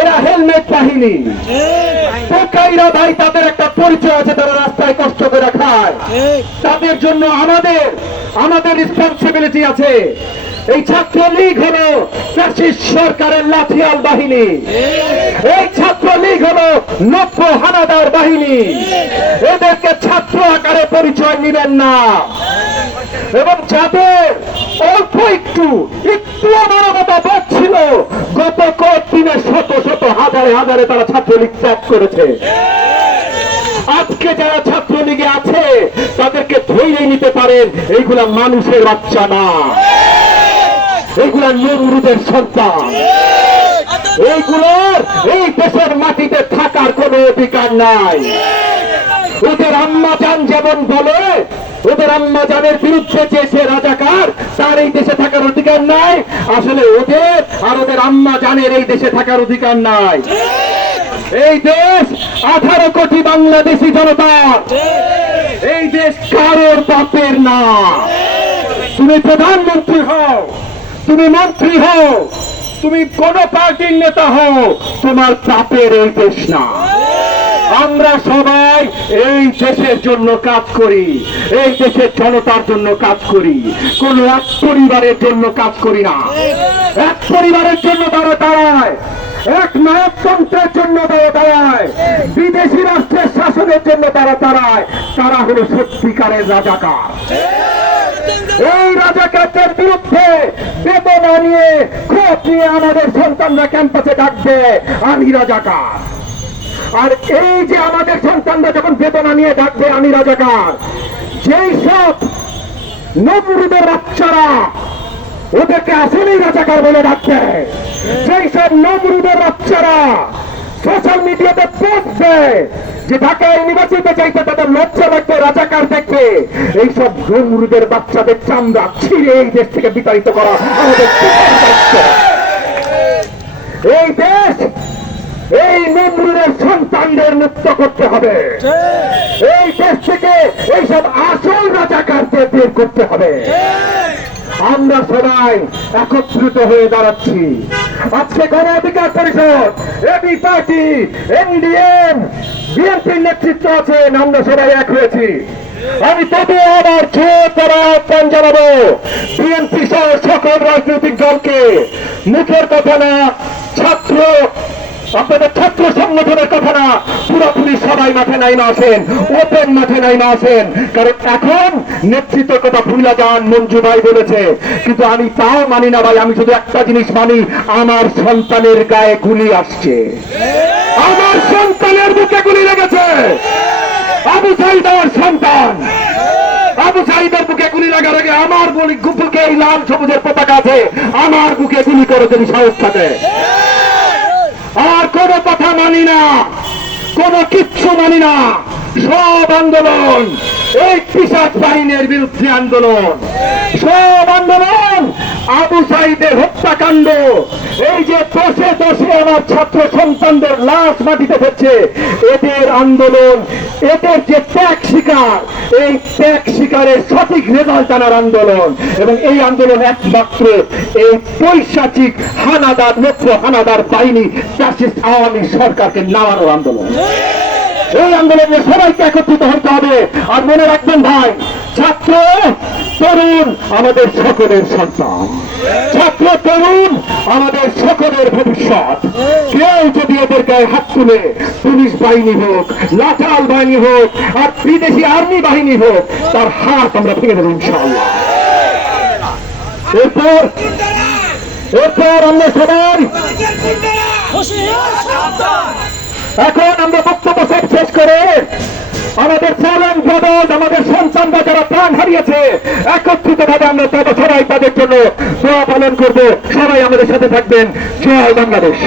এরা হেলমেট বাহিনী। টোকাইরা ভাই তাদের একটা পরিচয় আছে, তারা রাস্তায় কষ্ট করে খায়। তাদের জন্য আমাদের রেসপন্সিবিলিটি আছে। এই ছাত্রলীগ হলো ফ্যাসিস্ট সরকারের লাঠিয়াল বাহিনী। এই ছাত্রলীগ হলো নব্য হানাদার বাহিনী। এদেরকে ছাত্র আকারে পরিচয় নিবেন না। এবং যাদের অল্প একটু মানবতা বোধ ছিল, গত কয়েকদিনে শত শত হাজারে তারা ছাত্রলীগ ত্যাগ করেছে। আজকে যারা ছাত্রলীগে আছে তাদেরকে ধরে নিতে পারেন, এইগুলা মানুষের বাচ্চা না, এইগুলা নমরুদের সন্তান। এইগুলোর এই দেশের মাটিতে থাকার কোনো অধিকার নাই। ওদের আম্মাজান যেমন বলে, ওদের আম্মাজানের বিরুদ্ধে যে সে রাজাকার, তার এই দেশে থাকার অধিকার নাই। আসলে ওদের আর ওদের আম্মাজানের এই দেশে থাকার অধিকার নাই। এই দেশ 18 কোটি বাংলাদেশি জনতার। এই দেশ কারোর বাপের না। তুমি প্রধানমন্ত্রী হও, তুমি মন্ত্রী হও, তুমি কোন পার্টির নেতা হও, তোমার বাপের এই দেশ না। আমরা সবাই এই দেশের জন্য কাজ করি, এই দেশের জনতার জন্য কাজ করি। কোন এক পরিবারের জন্য কাজ করি না। এক পরিবারের জন্য তারা দাঁড়ায়, এক নায়কতন্ত্রের জন্য তারা দাঁড়ায়, বিদেশি রাষ্ট্রের শাসনের জন্য তারা দাঁড়ায়। তারা হলো সত্যিকারের রাজাকার। এই রাজাকারদের বিরুদ্ধে বেদনা নিয়ে, ক্ষোভ নিয়ে আমাদের সন্তানরা ক্যাম্পাসে ডাকবে আমি রাজাকার। আর এই যে আমাদের সন্তানরা যখন বেদনা নিয়ে ডাকবে আমি রাজাকার, যেই সব নমরুদের বাচ্চারা ওদেরকে আসলেই রাজাকার বলে ডাকবে, যেই সব নমরুদের বাচ্চারা সোশ্যাল মিডিয়াতে পোস্ট দেয় যে ঢাকা ইউনিভার্সিটিতে চাইতে তাদের লজ্জা লাগবে, রাজাকার দেখবে, এইসব নমরুদের বাচ্চাদের চামড়া ছিঁড়ে এই দেশ থেকে বিতাড়িত করা আমাদের দায়িত্ব। এই দেশ এই নমরুদের সন্তানদের মুক্ত করতে হবে। এই দেশ থেকে এইসব আসল রাজাকারদের বের করতে হবে। আমরা সবাই একত্রিত হয়ে দাঁড়াচ্ছি। আজকে গণ অধিকার পরিষদ, এবি পার্টি, এনডিএম, বিএনপির নেতৃত্ব আছেন, আমরা সবাই এক হয়েছি। আমি তবে আবার জোর করা আহ্বান জানাবো বিএনপি সহ সকল রাজনৈতিক দলকে, মুখের কথা না, আপনাদের ছাত্র সংগঠনের কথা না, পুরোপুরি সবাই মাঠে নাইমা আসেন, ওপেন মাঠে নাইমা আসেন। কারণ এখন নেতৃত্বের কথা ভুলা যান, মঞ্জু ভাই বলেছে, কিন্তু আমি তাও মানি না ভাই। আমি শুধু একটা জিনিস মানি, আমার সন্তানের গায়ে গুলি আসছে, আমার সন্তানের বুকে গুলি লেগেছে। আবু সাইদ আমার সন্তান, আবু সাইদের বুকে গুলি লাগার আগে আমার বুকে এই লাল সবুজের পতাকা আছে, আমার বুকে গুলি করে যদি সাহস থাকে। আর কোন কথা মানি না, কোন কিচ্ছু মানি না। সব আন্দোলন এই পিশাচ বাহিনীর বিরুদ্ধে আন্দোলন, সব আন্দোলন আবু সাইদের হত্যাকাণ্ড, এই যে দশে দশে আমার ছাত্র সন্তানদের লাশ মাটিতে ফেলছে, এদের আন্দোলন, এদের যে ত্যাগ শিকার, এই ত্যাগ শিকারের সঠিক রেজাল্ট আনার আন্দোলন। এবং এই আন্দোলন একমাত্র এই পৈশাচিক হানাদার, নব্য হানাদার বাহিনী, ফ্যাসিস্ট আওয়ামী সরকারকে নামানোর আন্দোলন। এই আন্দোলনে সবাইকে একত্রিত হতে হবে। আর মনে রাখবেন ভাই, ছাত্র তরুণ আমাদের সকলের সন্তান, ছাত্র তরুণ আমাদের সকলের ভবিষ্যৎ। কেউ যদি এদের গায়ে হাত তুলে, পুলিশ বাহিনী হোক, লাঠাল বাহিনী হোক, আর বিদেশি আর্মি বাহিনী হোক, তার হাত আমরা ভেঙে দেব ইনশাআল্লাহ। এরপর আমরা সবাই এখন আমরা বক্তব্য শেষ করে আমাদের চ্যালেঞ্জ ব্রাদার্স, আমাদের সন্তানরা যারা প্রাণ হারিয়েছে, একত্রিত ভাবে আমরা সবাই তাদের জন্য দোয়া পালন করবো। সবাই আমাদের সাথে থাকবেন। জয় বাংলাদেশ।